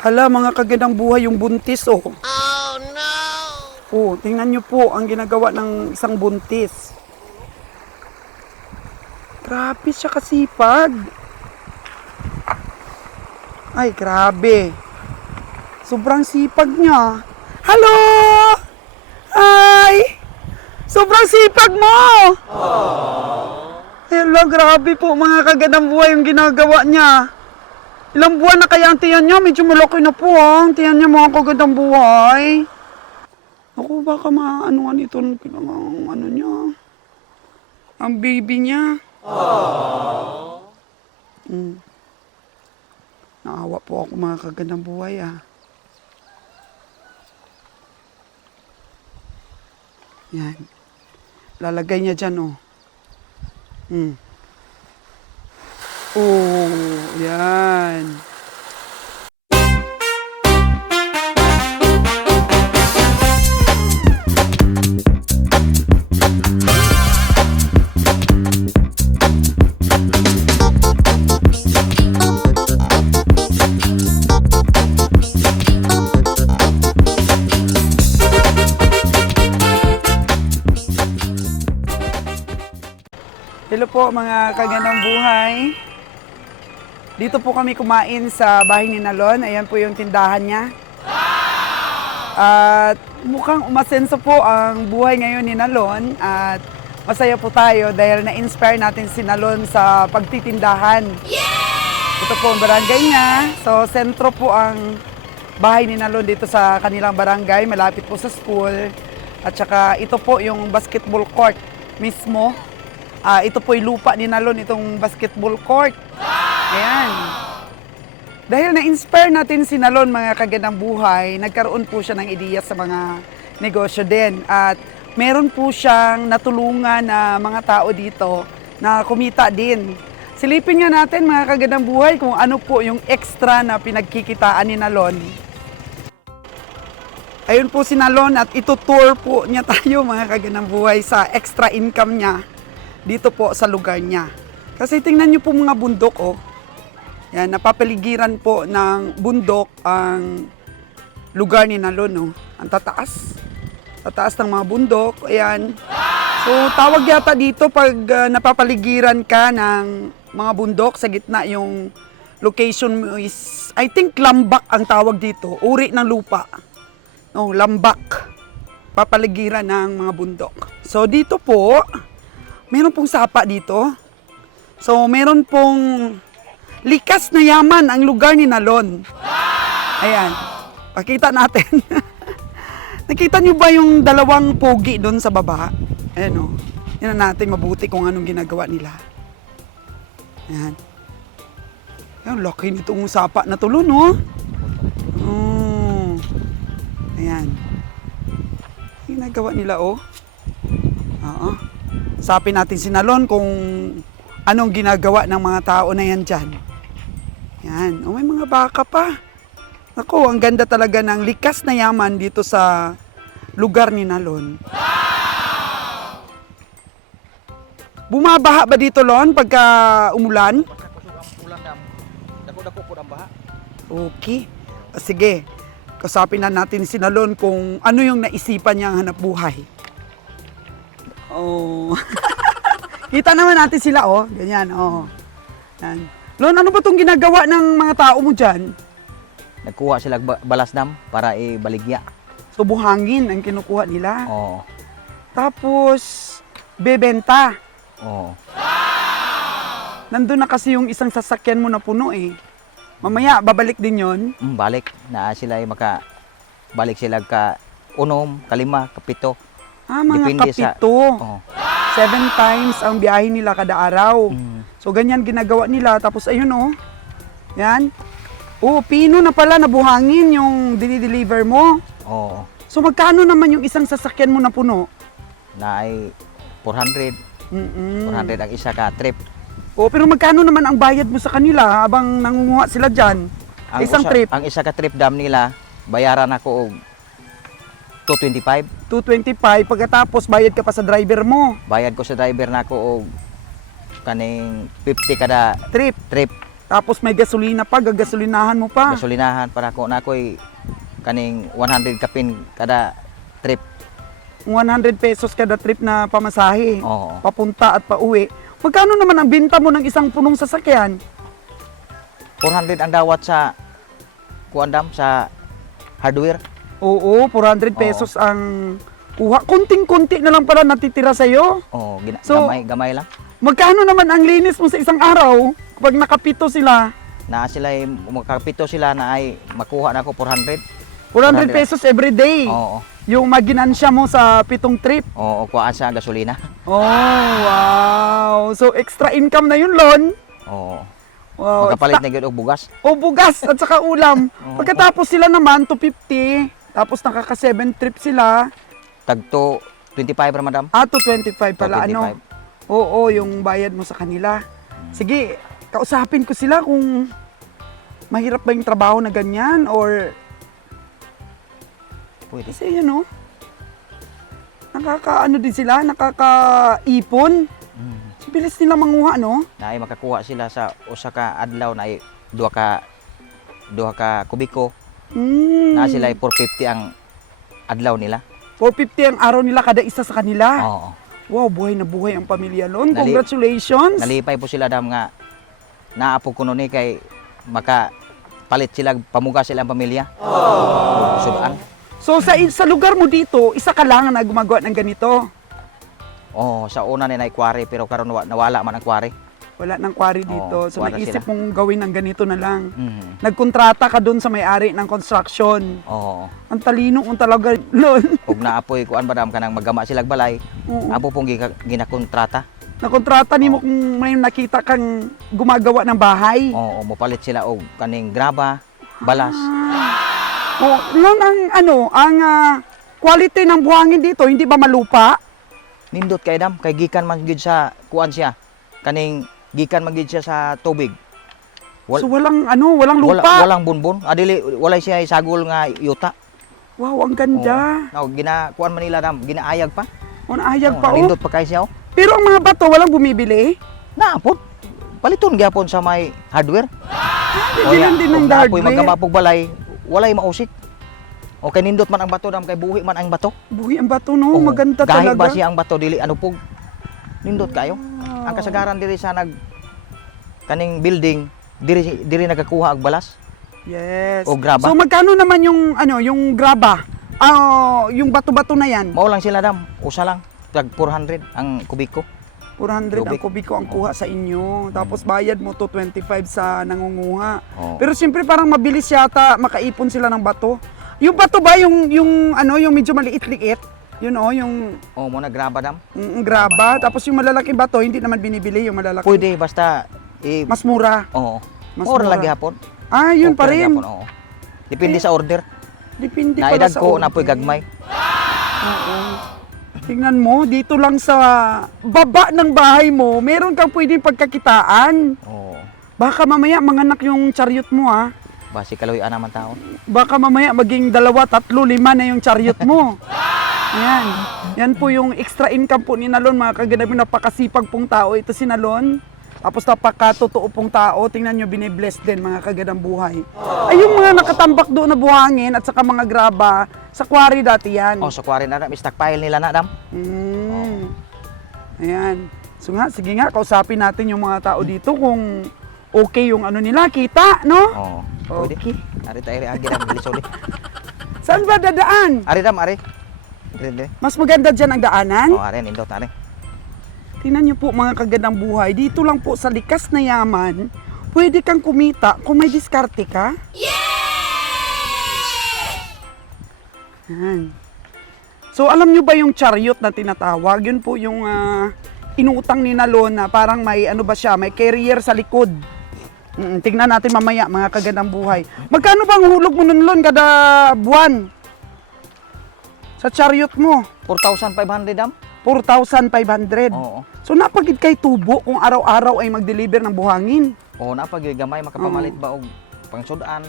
Hala, mga kagandang buhay yung buntis, oh. Oh no! Oh, tingnan nyo po ang ginagawa ng isang buntis. Grabe siya kasipag. Ay, grabe. Sobrang sipag niya. Hello! Hi! Sobrang sipag mo! Hello, grabe po mga kagandang buhay yung ginagawa niya. Ilang buwan na kaya ang tiyan niya? Medyo malaki na po ang tiyan niya mga kagandang buhay. Ako, baka maanuan ito ng ano niya. Ang baby niya. Naawa po ako mga kagandang buhay ah. Yan. Lalagay niya dyan oh. Oh, yan. Hello po mga kagandang buhay. Dito po kami kumain sa bahay ni Nalon. Ayan po yung tindahan niya. At mukhang umasenso po ang buhay ngayon ni Nalon. At masaya po tayo dahil na-inspire natin si Nalon sa pagtitindahan. Ito po ang barangay niya. So, sentro po ang bahay ni Nalon dito sa kanilang barangay. Malapit po sa school. At saka ito po yung basketball court mismo. Ito po yung lupa ni Nalon, itong basketball court. Ayan. Dahil na-inspire natin si Nalon mga kagandang buhay, nagkaroon po siya ng ideya sa mga negosyo din. At meron po siyang natulungan na mga tao dito na kumita din. Silipin nga natin mga kagandang buhay kung ano po yung extra na pinagkikitaan ni Nalon. Ayun po si Nalon at itutour po niya tayo mga kagandang buhay sa extra income niya dito po sa lugar niya. Kasi tingnan niyo po mga bundok oh. Yan, napapaligiran po ng bundok ang lugar ni Nalon oh. Ang tataas. Tataas ng mga bundok. Ayan. So tawag yata dito pag napapaligiran ka ng mga bundok sa gitna yung location mo is I think lambak ang tawag dito. Uri ng lupa. No, lambak. Papaligiran ng mga bundok. So dito po meron pong sapa dito. So, meron pong likas na yaman ang lugar ni Nalon. Ayan. Pakita natin. Nakita niyo ba yung dalawang pogi doon sa baba? Ayan o. Yan natin mabuti kung anong ginagawa nila. Ayan. Ayan, laki nitong sapa na tulo, no? Oh. Ayan. Ginagawa nila, oh. Oo. Sapin natin si Nalon kung anong ginagawa ng mga tao na yan dyan. Yan. O may mga baka pa. Ako, ang ganda talaga ng likas na yaman dito sa lugar ni Nalon. Bumabaha ba dito, Lon, pagka umulan? Okay. Sige. Kasapin na natin si Nalon kung ano yung naisipan niyang hanap buhay. Oh. Kita naman natin sila, oh. Ganyan, oh. Yan. Lon, ano ba itong ginagawa ng mga tao mo dyan? Nagkuha sila balasdam para ibaligya. So, buhangin ang kinukuha nila. Oo. Tapos, bebenta. Oo. Nandun na kasi yung isang sasakyan mo na puno, eh. Mamaya, babalik din yon. Balik na sila balik sila ka unom, kalima, kapito. Mga Depende kapito. Oo. 7 times ang biyahe nila kada araw. So, ganyan ginagawa nila. Tapos, ayun, oh. Yan. Oh, pino na pala na buhangin yung dinideliver mo. Oo. So, magkano naman yung isang sasakyan mo na puno? Na ay 400. 400 ang isa ka trip. Oh, pero magkano naman ang bayad mo sa kanila habang nangunguha sila dyan? Isang trip? Ang isa ka trip dam nila, bayaran ako og 225. 225, pagkatapos bayad ka pa sa driver mo. Bayad ko sa driver nako og kaning 50 kada Trip. trip. Tapos may gasolina pa, gagasolinahan mo pa. Gasolinahan para ko na ako'y kaning 100 kapin kada trip. 100 pesos kada trip na pamasahe. Oo. Papunta at pauwi. Magkano naman ang binta mo ng isang punong sasakyan? 400 ang dawat sa kuandam sa hardware. Oo, 400 pesos ang kuha. Kunting-kunti na lang pala natitira sa'yo. Oo, So- gamay lang. Magkano naman ang linis mo sa isang araw kapag nakapito sila? Na sila ay makapito sila na ay makuha na ako 400. 400 pesos every day. Oo. Yung maginansya mo sa 7 trip. Oo, kuhaan sa gasolina. Oh, wow. So, extra income na yun, Lon. Oo. Wow. Makapalit na gyud og bugas. O bugas at saka ulam. Pagkatapos sila naman, 250. Tapos nakaka 7 trip sila. Tagto 25 ra madam. To 25 pala. 25. Ano? Oo, yung bayad mo sa kanila. Sige, kausapin ko sila kung mahirap ba yung trabaho na ganyan or Pwede. kasi yun, nakakaano din sila, nakakaipon. Bilis nila manguha, no? Na ay makakuha sila sa usa ka adlaw na ay duha ka kubiko. Na sila ay 450 ang adlaw nila. 450 ang araw nila kada isa sa kanila. Oo. Wow, buhay na buhay ang pamilya, Lon. Nali- Congratulations! Nalipay po sila dam nga naapo ko ni kay maka palit sila pamuga sila ang pamilya. Sudan. So, sa lugar mo dito, isa ka lang na gumagawa ng ganito. Oh, sa una ni nay quarry pero karon nawala man ang quarry. Wala nang quarry dito. Oo, So, wala naisip sila. mong gawin ng ganito na lang. Mhm. Nagkontrata ka doon sa may-ari ng construction. Oo. Ang talino kung talaga, Lon. Ug naapoy kuan badam kanang magama silag balay. Oo. Apo pong ginakontrata. Nakontrata ni mo kung may nakita kang gumagawa ng bahay. Oo, mopalit sila og kaning graba, balas. Oh, Lon, ang quality ng buhangin dito, hindi ba malupa? Nindot kay dam kay gikan man gyud sa kuan siya. Kaning gikan man gyud siya sa tubig. So, walang lupa. Walang bunbon. Adili walay siya sagol nga yuta. Wow, ang ganda. Now kuan man nila dam, ginaayag pa. O, naayag pa, Nindot pa kay siya. Pero ang mga bato, walang bumibili. Naapod. Paliton gyapon sa may hardware. Bibilan din ng Apoy hardware. magkamapog balay, walay mausik. O kay nindot man ang bato dam kay buhi man ang bato. Buhi ang bato, no? Oo, Maganda gahig talaga. ba siya ang bato dili ano pog. Nindot kayo. Ang kasagaran diri sa kaning building diri nagakuha og balas Yes. o graba. So magkano naman yung graba? Yung bato-bato na yan. Mao lang sila dam, usa lang tag 400 ang kubiko. 400 ang Kubik. kubiko ang kuha sa inyo. Tapos bayad mo to 25 sa nangunguha. Oo. Pero siyempre parang mabilis yata makaipon sila ng bato. Yung bato ba yung medyo maliit-liit? Yung O mo na graba dam. graba. Tapos yung malalaking bato hindi naman binibili yung malalaki. Pwede basta Mas mura. oo. Mas Or mura. lagi hapon. Yun pa Okay rin. gyapon, oo. Depende sa order. Depende pala Naidad sa ko order. napoy gagmay. Oo. Tingnan mo, dito lang sa baba ng bahay mo, meron kang pwedeng pagkakitaan. Oo. Baka mamaya manganak yung chariot mo, ha? Basi kaloy naman taon. Baka mamaya maging 2, 3, 5 na yung chariot mo. Ayan. Yan po yung extra income po ni Nalon, mga kaganabi. Napakasipag pong tao ito si Nalon. Tapos napakatotoo pong tao. Tingnan nyo, binibless din mga kaganang buhay. Ay, yung mga nakatambak doon na buhangin at saka mga graba, sa quarry dati yan. Oh, sa quarry na dam, stockpile nila na dam. Ayan. So nga, sige nga, kausapin natin yung mga tao dito kung okay yung nila, kita, no? Oo. Pwede. Okay. Ari tayo agi dam bilisoli. Saan ba dadaan? Ari dam, ari. Dire. Mas maganda dyan ang daanan? Oh, ari nindot ari. Tingnan niyo po mga kagandang buhay, dito lang po sa likas na yaman, pwede kang kumita kung may diskarte ka. Yan. So alam niyo ba yung chariot na tinatawag? Yun po yung inuutang ni Nalon na parang may may carrier sa likod. Tingnan natin mamaya mga kagandang buhay. Magkano bang hulog mo nun, Lon, kada buwan? Sa chariot mo? 4,500 dam. 4,500. Oo. So napagid kay tubo kung araw-araw ay mag-deliver ng buhangin. Oo, napag gamay makapamalit ba og pangsudan,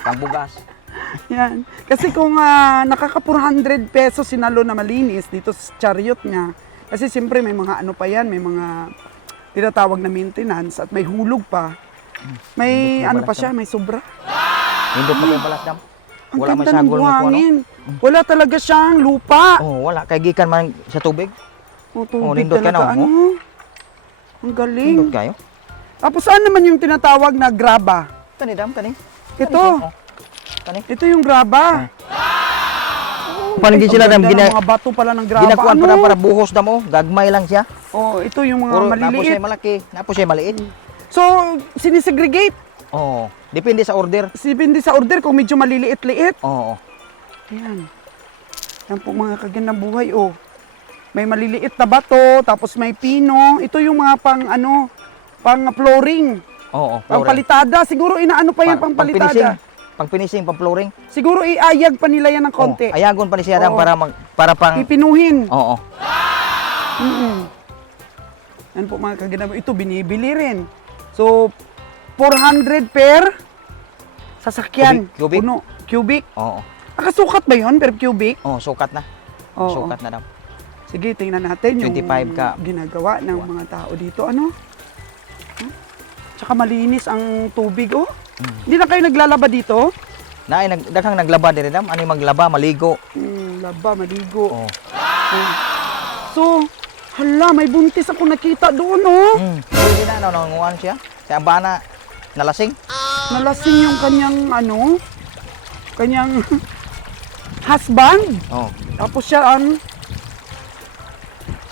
pangbugas. Yan. Kasi kung nakaka 400 pesos sinalo na malinis dito sa chariot niya, kasi siyempre may mga pa yan, may mga tinatawag na maintenance at may hulog pa. May Hindi ano balas pa siya, may sobra. Hindi pa kayo balas dam. Ang Wala man ganda ng sagol mo ko ano. buhangin. Wala talaga siyang lupa. Oh, wala kay gikan man sa tubig. Oh, tubig nindot ka talaga. na, oh. Ano? Ang galing. Nindot kayo. Tapos saan naman yung tinatawag na graba? Kani dam kani. Ito. Kani. Ito yung graba. Panigin sila dam Ang mga bato pala ng graba. ginakuan Ano? para buhos dam oh. Gagmay lang siya. Oh, ito yung mga Puro napo maliliit. siya malaki, napo siya maliit. So, sinisegregate. Oh, depende sa order. Depende sa order kung medyo maliliit-liit. Oo. Ayan. Yan po mga kagandang buhay, oh. May maliliit na bato, tapos may pino. Ito yung mga pang flooring. Oo, Pang palitada. Siguro inaano pa yan, pang palitada. Pang finishing, pang flooring. Siguro iayag pa nila yan ng konti. Oh, ayagon pa ni siya dam Oo. para pang Pipinuhin. Oo. Yan po mga kagandang buhay. Ito binibili rin. So, 400 per sasakyan. Cubic? Puno. Cubic. Oo. Nakasukat ba yun per cubic? Oh, sukat na. Oo. Sukat na dam. Sige, tingnan natin yung 25 ka. ginagawa ng mga tao dito. Ano? Huh? Tsaka malinis ang tubig, oh. Hindi na kayo naglalaba dito? Naay daghang naglaba diri dam, ani maglaba, maligo. Laba, maligo. Oh. Oh. So, hala, may buntis ako nakita doon, oh. Pwede na nangunguan siya. Sa bana nalasing. Nalasing yung kanyang husband. Oh. Tapos siya,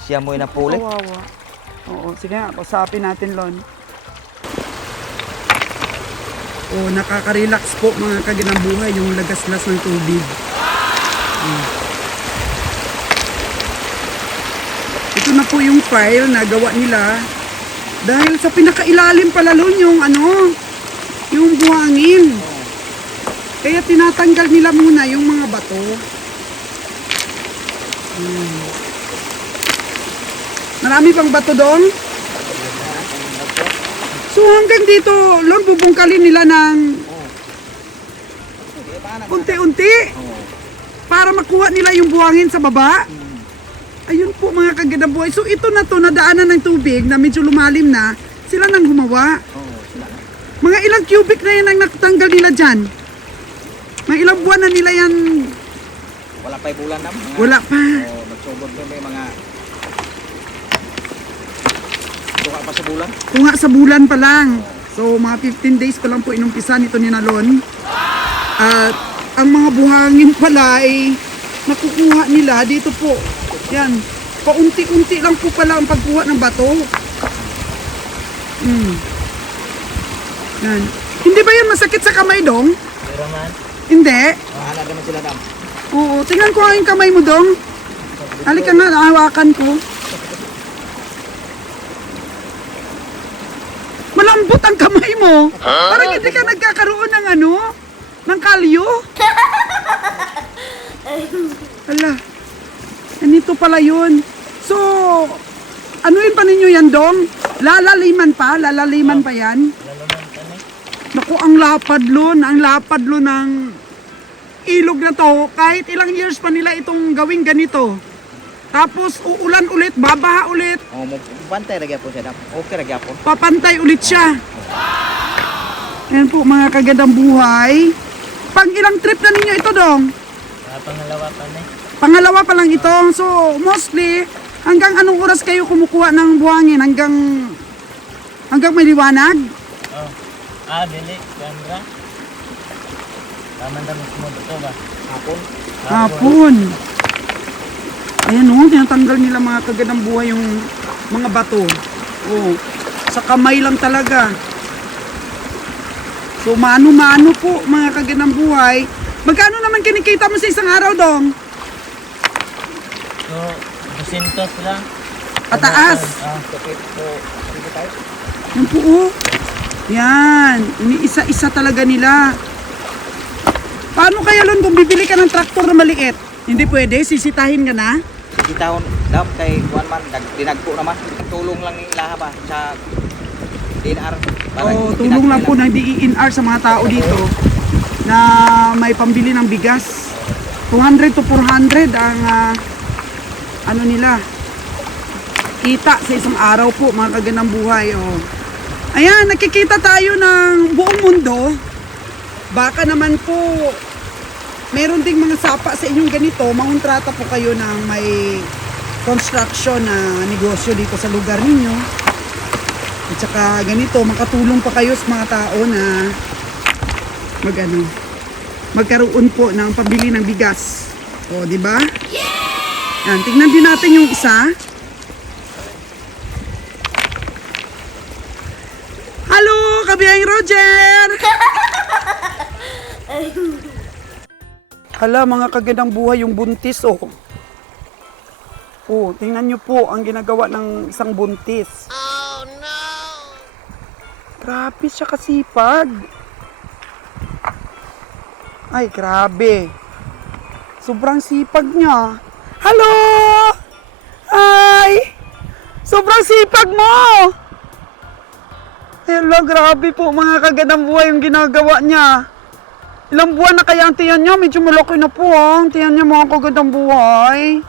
Siya mo inapuli. kawawa. Oo, sige nga, pasapin natin, Lon. Oh, nakaka-relax po mga kaginang buhay yung lagaslas ng tubig. Ito na po yung file na gawa nila dahil sa pinakailalim pala Lon yung buhangin. Kaya tinatanggal nila muna yung mga bato. Marami pang bato doon. So hanggang dito, Lon, bubungkalin nila ng unti-unti para makuha nila yung buhangin sa baba. Ayun po mga kagandang buhay. So ito na to, nadaanan ng tubig na medyo lumalim na, sila nang gumawa. Mga ilang cubic na yan ang natanggal nila dyan. Mga ilang buwan na nila yan. Wala pa bulan dam. Wala pa. Oh, nagsugod pa may mga tuka pa sa bulan. Kung nga sa bulan pa lang. So mga 15 days pa lang po inumpisan ito ni Nalon. At ang mga buhangin pala ay nakukuha nila dito po. Yan. Paunti-unti lang po pala ang pagkuha ng bato. Yan. Hindi ba yan masakit sa kamay, Dong? Pero man, Hindi. ana naman sila dam. Oo. Tingnan ko nga yung kamay mo, Dong. Halika nga, hawakan ko. Malambot ang kamay mo. Parang hindi ka nagkakaroon ng ng kalyo. Ala. Ganito pala yun. So, anuin pa ninyo yan, Dong? Lalaliman pa yan. Naku, ang lapad lo ng ilog na to. Kahit ilang years pa nila itong gawing ganito. Tapos uulan ulit, babaha ulit, Oh, pantay ra gyapon siya dam. Okay ra gyapon. papantay ulit siya. Ayan po mga kagandang buhay. Pang ilang trip na ninyo ito, Dong? Pangalawa pa ni. Pangalawa pa lang ito. So, mostly, hanggang anong oras kayo kumukuha ng buhangin? Hanggang may liwanag? Oh. Dili, kamera. Taman dami mo dito ba? Hapon. Hapon. Ayan o, tinatanggal nila mga kagandang buhay yung mga bato. Oh, sa kamay lang talaga. So, mano-mano po mga kagandang buhay. Magkano naman kinikita mo sa isang araw, Dong? So, 200 lang. Pataas. Ah, Yan po oh. Yan. Iniisa-isa talaga nila. Paano kaya Lon kung bibili ka ng traktor na maliit? Hindi pwede? Sisitahin ka na? Kitahon dam kay kuan man dinagpo naman. Tulong lang ni ilaha ba sa DNR. Oo, tulong lang po ng DENR sa mga tao dito na may pambili ng bigas. 200 to 400 ang nila kita sa isang araw po mga kagandang buhay. Oh. Ayan, nakikita tayo ng buong mundo. Baka naman po, meron ding mga sapa sa inyong ganito. Mangontrata po kayo ng may construction na negosyo dito sa lugar ninyo. At saka ganito, makatulong pa kayo sa mga tao na magkaroon po ng pambili ng bigas. O, di ba? Yan, tingnan din natin yung isa. Hello, Kabiyang Roger! Hala, mga kagandang buhay yung buntis, oh. Oh, tingnan nyo po ang ginagawa ng isang buntis. Oh, no! Grabe siya kasipag. Ay, grabe. Sobrang sipag niya. Hello! Hi! Sobrang sipag mo! Hello, grabe po mga kagandang buhay yung ginagawa niya. Ilang buwan na kaya ang tiyan niya? Medyo malaki na po ang tiyan niya mga kagandang buhay.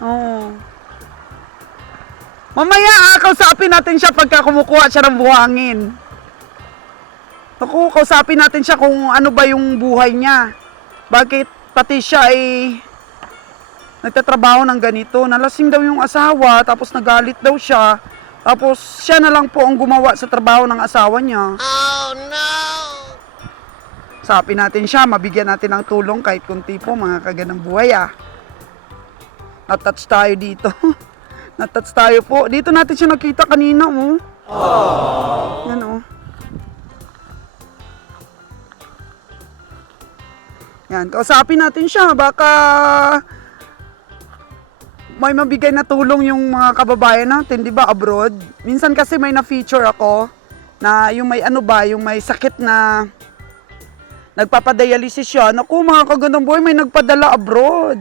Oh. Mamaya kausapin natin siya pagka kumukuha siya ng buhangin. Naku, kausapin natin siya kung ano ba yung buhay niya. Bakit pati siya ay nagtatrabaho ng ganito. Nalasing daw yung asawa, tapos nagalit daw siya. Tapos siya na lang po ang gumawa sa trabaho ng asawa niya. Oh no! Kausapin natin siya, mabigyan natin ng tulong kahit kunti po mga kagandang buhay ah. Natouch tayo dito. Natouch tayo po. Dito natin siya nakita kanina oh. Yan oh. Yan, kausapin natin siya. Baka may mabigay na tulong yung mga kababayan natin, di ba, abroad. Minsan kasi may na-feature ako na yung may yung may sakit na nagpapadialysis siya. Naku, mga kagandang buhay, may nagpadala abroad.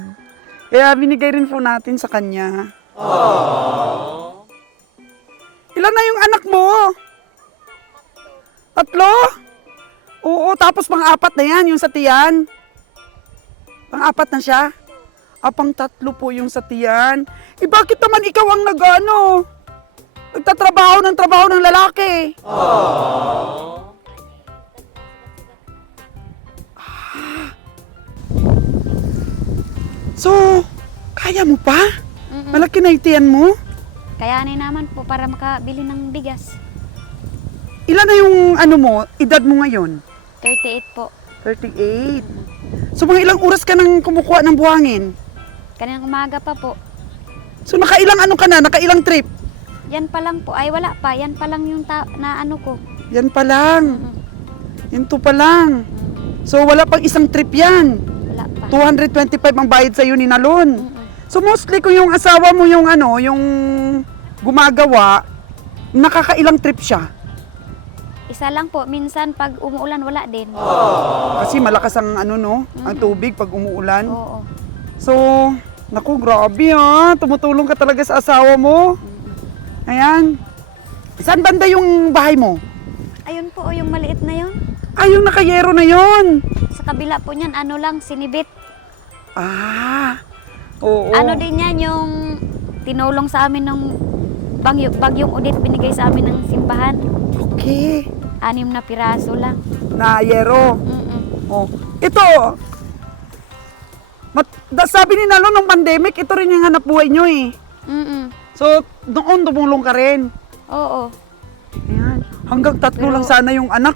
Kaya binigay rin po natin sa kanya. Aww. Ilan na yung anak mo? 3? Oo, tapos pang-4 na yan, yung sa tiyan. Pang-4 na siya? Pang-3 po yung sa tiyan. Eh bakit naman ikaw ang nagtatrabaho ng lalaki? Aww. So, kaya mo pa? Malaki na itiyan mo? Kayanin naman po para makabili ng bigas. Ilan na yung edad mo ngayon? 38 po. 38. So, mga ilang oras ka nang kumukuha ng buhangin? Kaninang umaga pa po. So, nakailang nakailang trip? Yan pa lang po. Ay wala pa. Yan pa lang yung ko. Yan pa lang. Yan to pa lang. So, wala pang isang trip yan. Wala pa. 225 ang bayad sa'yo ni Nalon. So, mostly kung yung asawa mo yung yung gumagawa, nakakailang trip siya? Isa lang po. Minsan pag umuulan wala din. Kasi malakas ang ang tubig pag umuulan. Oo. So, naku, grabe ha. Tumutulong ka talaga sa asawa mo. Ayan. Saan banda yung bahay mo? Ayun po, yung maliit na yun. Yung nakayero na yon. Sa kabila po niyan, sinibit. Oo. Din yan yung tinulong sa amin ng bagyong udit binigay sa amin ng simbahan. Okay. 6 na piraso lang. Na yero. Oh. Ito. Sabi ni Nalo nung pandemic, ito rin yung hanap buhay nyo eh. So, doon tumulong ka rin. Oo. Ayan. Hanggang 3 lang sana yung anak,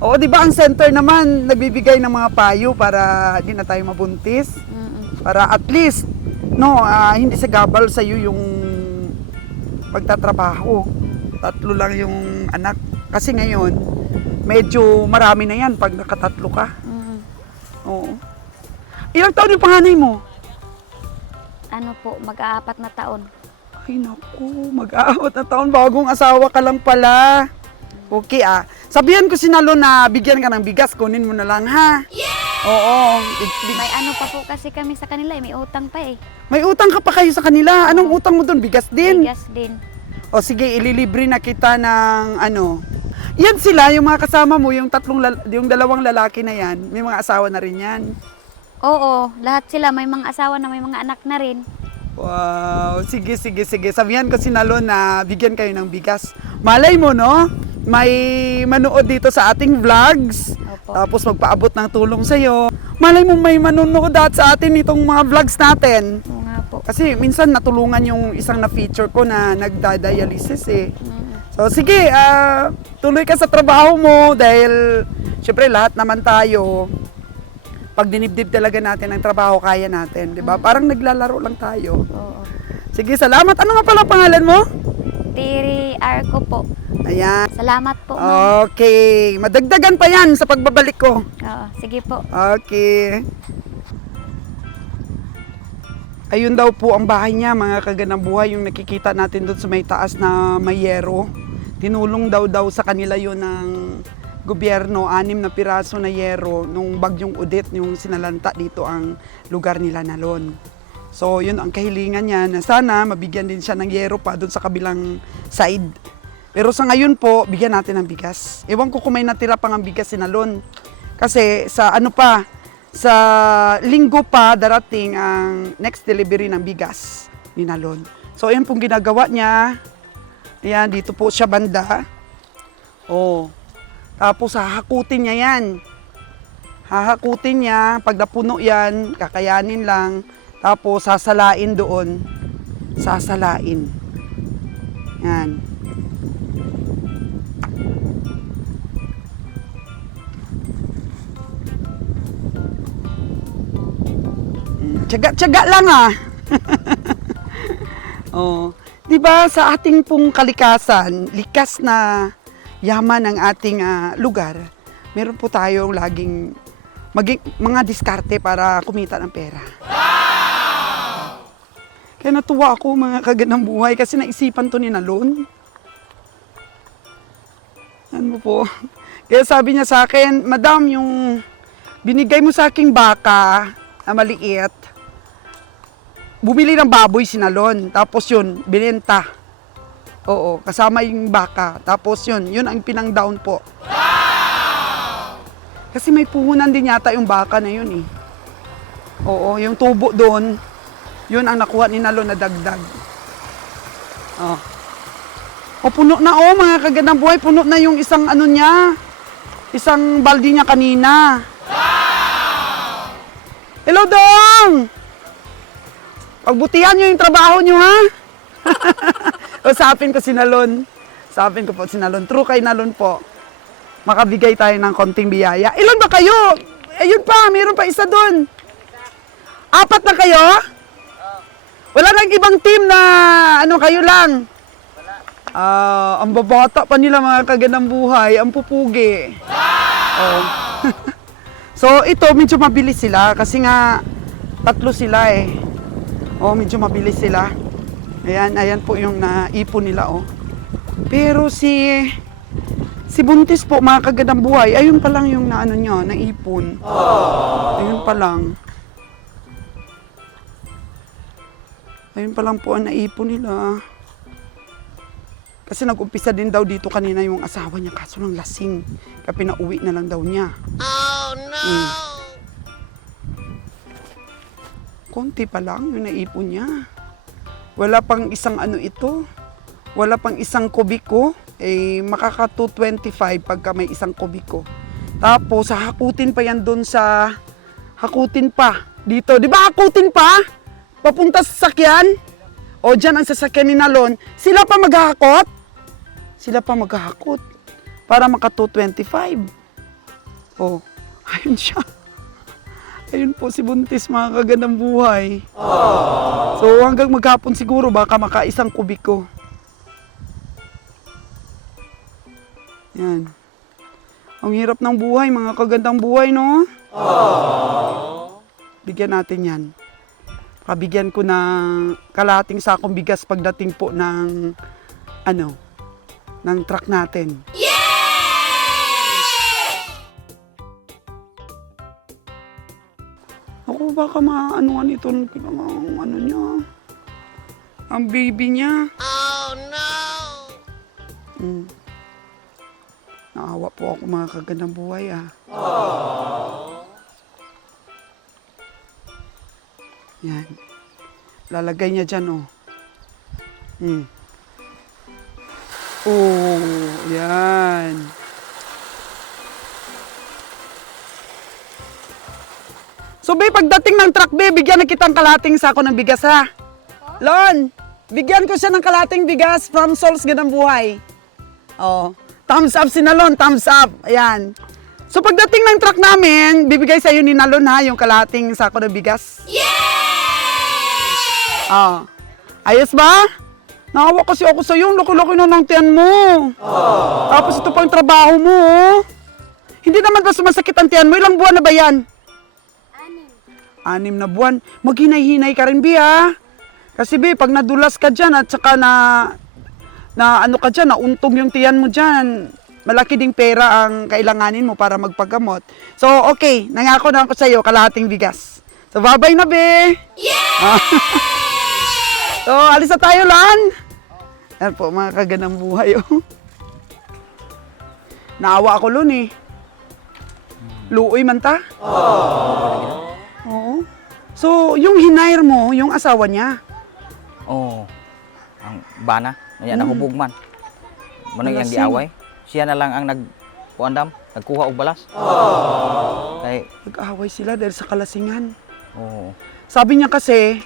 Oo, di ba ang center naman nagbibigay ng mga payo para di na tayo mabuntis? Para at least, hindi sa gabal sa'yo yung pagtatrabaho. 3 lang yung anak. Kasi ngayon, medyo marami na yan pag naka-3 ka. Oo. Ilang taon yung panganay mo? Mag-4 na taon. Ay naku, mag-aawat na taon, bagong asawa ka lang pala. Okay sabihan ko si Nalo na bigyan ka ng bigas, kunin mo na lang ha. Yeah! Oo. May pa po kasi kami sa kanila may utang pa eh. May utang ka pa kayo sa kanila. Anong utang mo doon? Bigas din? Bigas din. O sige, ililibre na kita ng Yan sila, yung mga kasama mo, yung 2 lalaki na yan, may mga asawa na rin yan. Oo, lahat sila may mga asawa na may mga anak na rin. Wow, sige, sige, sige. Sabihan ko si Nalon na bigyan kayo ng bigas. Malay mo, no? May manood dito sa ating vlogs. Opo. Tapos magpaabot ng tulong sa'yo. Malay mo may manonood at sa atin itong mga vlogs natin. Oo nga po. Kasi minsan natulungan yung isang na-feature ko na nagda-dialysis eh. So sige, tuloy ka sa trabaho mo dahil syempre lahat naman tayo, pag dinibdib talaga natin ang trabaho, kaya natin, di ba? Parang naglalaro lang tayo. Oo. Sige, salamat. Ano nga pala pangalan mo? Tiri Arco po. Ayan. Salamat po, ma'am. Okay. Madagdagan pa yan sa pagbabalik ko. Oo, sige po. Okay. Ayun daw po ang bahay niya, mga kaganang buhay, yung nakikita natin doon sa may taas na may yero. Tinulong daw sa kanila yun ng gobyerno, 6 na piraso na yero nung bagyong Odette, yung sinalanta dito ang lugar nila Nalon. So yun ang kahilingan niya na sana mabigyan din siya ng yero pa doon sa kabilang side. Pero sa ngayon po, bigyan natin ng bigas. Ewan ko kung may natira pang ang bigas si Nalon. Kasi sa sa linggo pa darating ang next delivery ng bigas ni Nalon. So ayun pong ginagawa niya. Ayan, dito po siya banda. Oh. Tapos hahakutin niya yan. Hahakutin niya. Pag napuno yan, kakayanin lang. Tapos sasalain doon. Sasalain. Yan. Tiyaga-tiyaga lang ah. Oh. 'Di ba sa ating pong kalikasan, likas na yaman ng ating lugar, meron po tayong laging mga diskarte para kumita ng pera. Wow! Kaya natuwa ako mga kaganang buhay kasi naisipan to ni Nalon. Ano po? Kaya sabi niya sa akin, Madam, yung binigay mo sa aking baka na maliit, bumili ng baboy si Nalon. Tapos yun, binenta. Oo, kasama yung baka. Tapos yun ang pinang-down po. Wow! Kasi may puhunan din yata yung baka na yun eh. Oo, yung tubo doon, yun ang nakuha ni Nalon na dagdag. Oh. O puno na mga kagandang buhay, puno na yung isang niya, isang balde niya kanina. Wow! Hello, Dong! Pagbutihan nyo yung trabaho nyo, ha? Usapin ko si Nalon. Usapin ko po si Nalon. True kay Nalon po. Makabigay tayo ng konting biyaya. Ilan ba kayo? Ayun pa, mayroon pa isa doon. 4 na kayo? Wala nang ibang team na kayo lang? Ang babata pa nila mga kagandang buhay. Ang pupugi. Wow! Oh. So ito, medyo mabilis sila. Kasi nga, 3 sila eh. Oh, medyo mabilis sila. Ayan po yung naipon nila, oh. Pero si Buntis po, mga kagandang buhay, ayun pa lang yung niya, naipon. Ayun pa lang. Ayun pa lang po ang naipon nila. Kasi nag-umpisa din daw dito kanina yung asawa niya, kaso lang lasing. Kaya pinauwi na lang daw niya. Oh, no! Konti pa lang yung naipon niya. Wala pang isang ito. Wala pang isang kubiko. Makaka 225 pagka may isang kubiko. Tapos, hakutin pa yan doon sa... Hakutin pa. Dito. Di ba hakutin pa? Papunta sa sasakyan. O dyan ang sasakyan ni Nalon. Sila pa maghahakot. Sila pa maghahakot. Para maka 225. O, ayun siya. Ayun po si Buntis, mga kagandang buhay. Aww. So hanggang maghapon siguro baka maka isang kubiko. Yan. Ang hirap ng buhay, mga kagandang buhay, no? Aww. Bigyan natin yan. Pabigyan ko ng kalahating sakong bigas pagdating po ng ng truck natin. Ako baka maanuan ito ng niya. Ang baby niya. Oh no! Naawa po ako mga kagandang buhay Yan. Lalagay niya dyan, oh. Oh, yan. So, be, pagdating ng truck, be, bigyan na kitang kalating sako ng bigas, ha? Lon, bigyan ko siya ng kalating bigas from Souls Ganang Buhay. Oh, thumbs up si Nalon, thumbs up. Ayan. So, pagdating ng truck namin, bibigay sa'yo ni Nalon, ha, yung kalating sako ng bigas. Oh. Ayos ba? Naawa kasi ako sa'yo, ang laki-laki na ng tiyan mo. Tapos ito pa yung trabaho mo, oh. Hindi naman ba sumasakit ang tiyan mo? Ilang buwan na ba yan? 6 na buwan. Maghinay-hinay ka rin, Bi, ha? Kasi, Bi, pag nadulas ka dyan at saka na ano ka dyan, nauntog yung tiyan mo dyan, malaki ding pera ang kailanganin mo para magpagamot. So, okay, nangako na ako sa'yo, kalahating bigas. So, babay na, Bi. Yeah! So, alis na tayo, Lan. Yan po, mga kaganang buhay, oh. Naawa ako, Lon, eh. Luoy man ta. Oo. So, yung hinire mo, yung asawa niya. Oo. Ang bana, niya nahubog man. Mano yang Lasing. giaway. Siya na lang ang nagkuha og balas. Kay Nag-aaway sila dahil sa kalasingan. oo. Sabi niya kasi,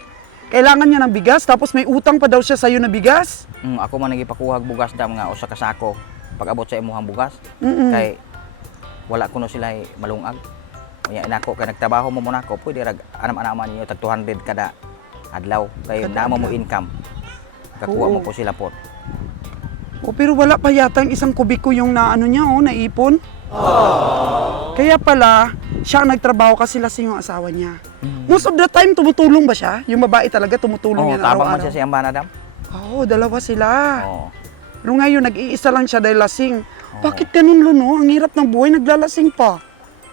kailangan niya ng bigas, tapos may utang pa daw siya sa'yo na bigas. Ako man nagipakuha og bugas dam nga usa ka sako pag abot sa imuhang bugas. Mm-mm. Kay wala kuno sila malungag. Unya inako kay nagtrabaho mo muna ko, pwede rag anam-anaman niyo tag 200 kada adlaw kay Kada naamo mo adlaw. income. Kakuha mo Oo. po sila pot. O, pero wala pa yata ang isang kubiko yung naano niya, oh, naipon. Kaya pala, siya ang nagtrabaho kasi lasing yung asawa niya. Most of the time, tumutulong ba siya? Yung babae talaga tumutulong Oo, yan tabang man araw-araw. siya sa iyang bana dam. Oo, dalawa sila. Oo. Pero ngayon, nag-iisa lang siya dahil lasing. Bakit ganun, Luno? Ang hirap ng buhay, naglalasing pa.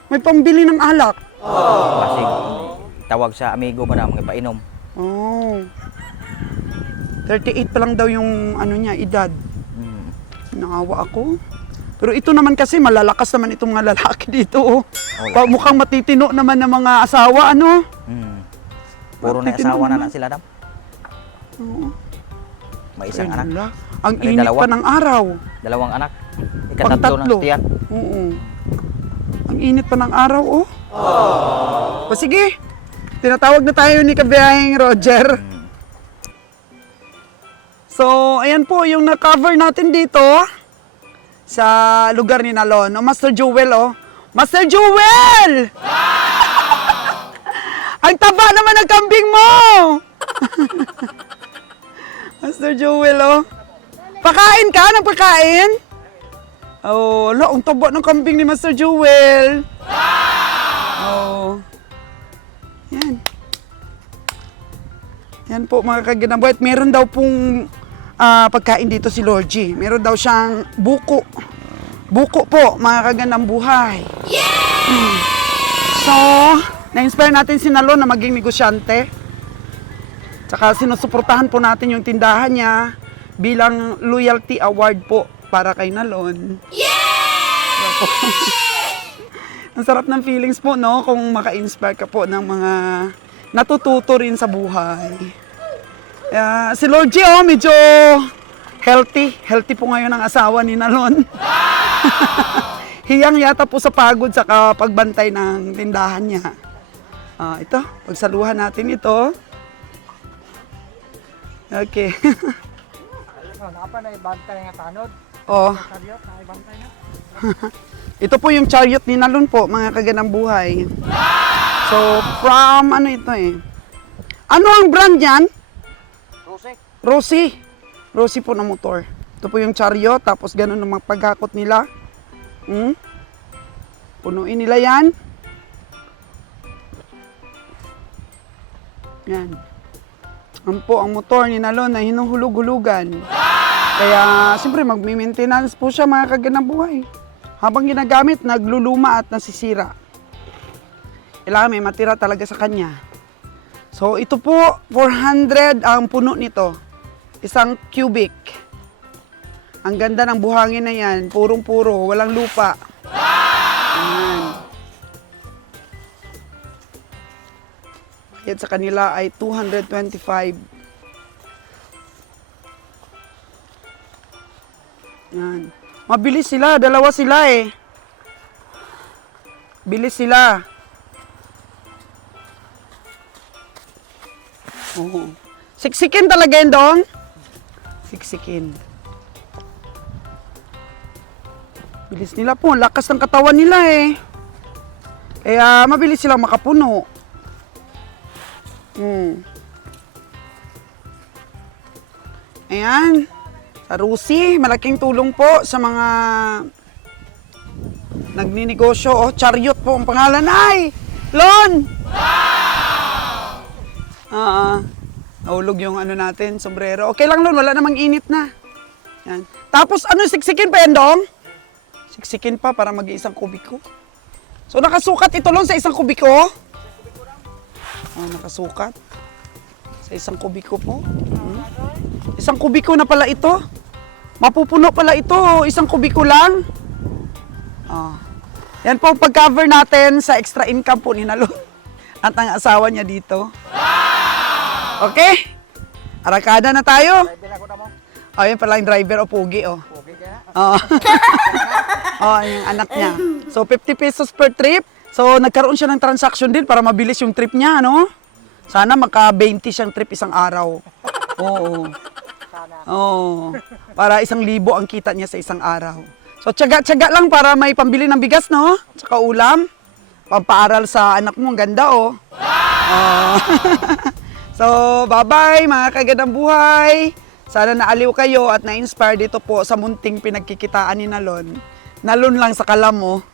May pambili ng alak. Kasi tawag sa amigo mo na mga painom. Oh. 38 pa lang daw yung ano niya, edad. Naawa ako. Pero ito naman kasi, malalakas naman itong mga lalaki dito. Oh. Mukhang matitino naman ng mga asawa, ano? Puro na Matitino asawa naman. na sila dam. Oo. May isang Ayun anak, wala. Ang May init dalawa. pa ng araw. dalawang anak. Pang Ikatatlo tatlo. ng tiyan. Oo. Ang init pa ng araw, oh. O sige, tinatawag na tayo ni Kabiyahing Roger. So, ayan po yung na-cover natin dito sa lugar ni Nalon. O, Master Jewel, oh. Master Jewel! Ang taba naman ng kambing mo! Master Jewel, oh. Pakain ka? Nang pakain? Oh, ala, ang taba ng kambing ni Master Jewel. Oh. Yan. Yan po mga kaginamboy. At meron daw pong pagkain dito si Lord G. Meron daw siyang buko. Buko po, mga kagandang buhay. So, na-inspire natin si Nalon na maging negosyante. Tsaka sinusuportahan po natin yung tindahan niya bilang loyalty award po para kay Nalon. Yeah! Ang sarap ng feelings po, no? Kung maka-inspire ka po ng mga natututo rin sa buhay. Si Lord G, oh, medyo healthy. Healthy po ngayon ang asawa ni Nalon. Hiyang yata po sa pagod sa pagbantay ng tindahan niya. Ito, pagsaluhan natin ito. Okay. Oh. Ito po yung chariot ni Nalon po, mga kaganang buhay. So, from ano ito eh. Ano ang brand yan? Rosie. Rosie po na motor. Ito po yung chariot, tapos ganun ang mga paghakot nila. Punuin nila yan. Yan. Yan po ang motor ni Nalon na hinuhulog-hulugan. Kaya, siyempre, magmi-maintenance po siya, mga kaganang buhay. Habang ginagamit, nagluluma at nasisira. Kailangan may matira talaga sa kanya. So, ito po, 400 ang puno nito. Isang cubic. Ang ganda ng buhangin na yan. Purong-puro, walang lupa. Ayan. Bayad sa kanila ay 225. Yan. Mabilis sila, dalawa sila eh. Bilis sila. Oo. Siksikin talaga yun, Dong? Siksikin. Bilis nila po, ang lakas ng katawan nila eh. Kaya mabilis silang makapuno. Ayan. Sa Rusi, malaking tulong po sa mga nagninegosyo. Oh, Chariot po ang pangalan. Ay! Lon! Wow! Nahulog yung ano natin, sombrero. Okay lang, Lon. Wala namang init na. Yan. Tapos, ano, siksikin pa yan, Dong? Siksikin pa para mag-iisang kubiko. So, nakasukat ito, Lon, sa isang kubiko? Oh, nakasukat. Sa isang kubiko po. Isang kubiko na pala ito. Mapupuno pala ito. Isang kubiko lang. Oh. Yan po ang pag-cover natin sa extra income po ni Nalon. At ang asawa niya dito. Okay? Arakada na tayo. Oh, yan pala yung driver o pugi, oh. Oh. Oh, yung anak niya. So, 50 pesos per trip. So, nagkaroon siya ng transaction din para mabilis yung trip niya, no? Sana maka-20 siyang trip isang araw. Oo. Oo. Para 1,000 ang kita niya sa isang araw. So, tiyaga-tiyaga lang para may pambili ng bigas, no? Tsaka ulam. Pampaaral sa anak mo. Ang ganda, oh. Oh. So, bye-bye, mga kagandang buhay. Sana naaliw kayo at na-inspire dito po sa munting pinagkikitaan ni Nalon. Nalon lang sa kalam mo.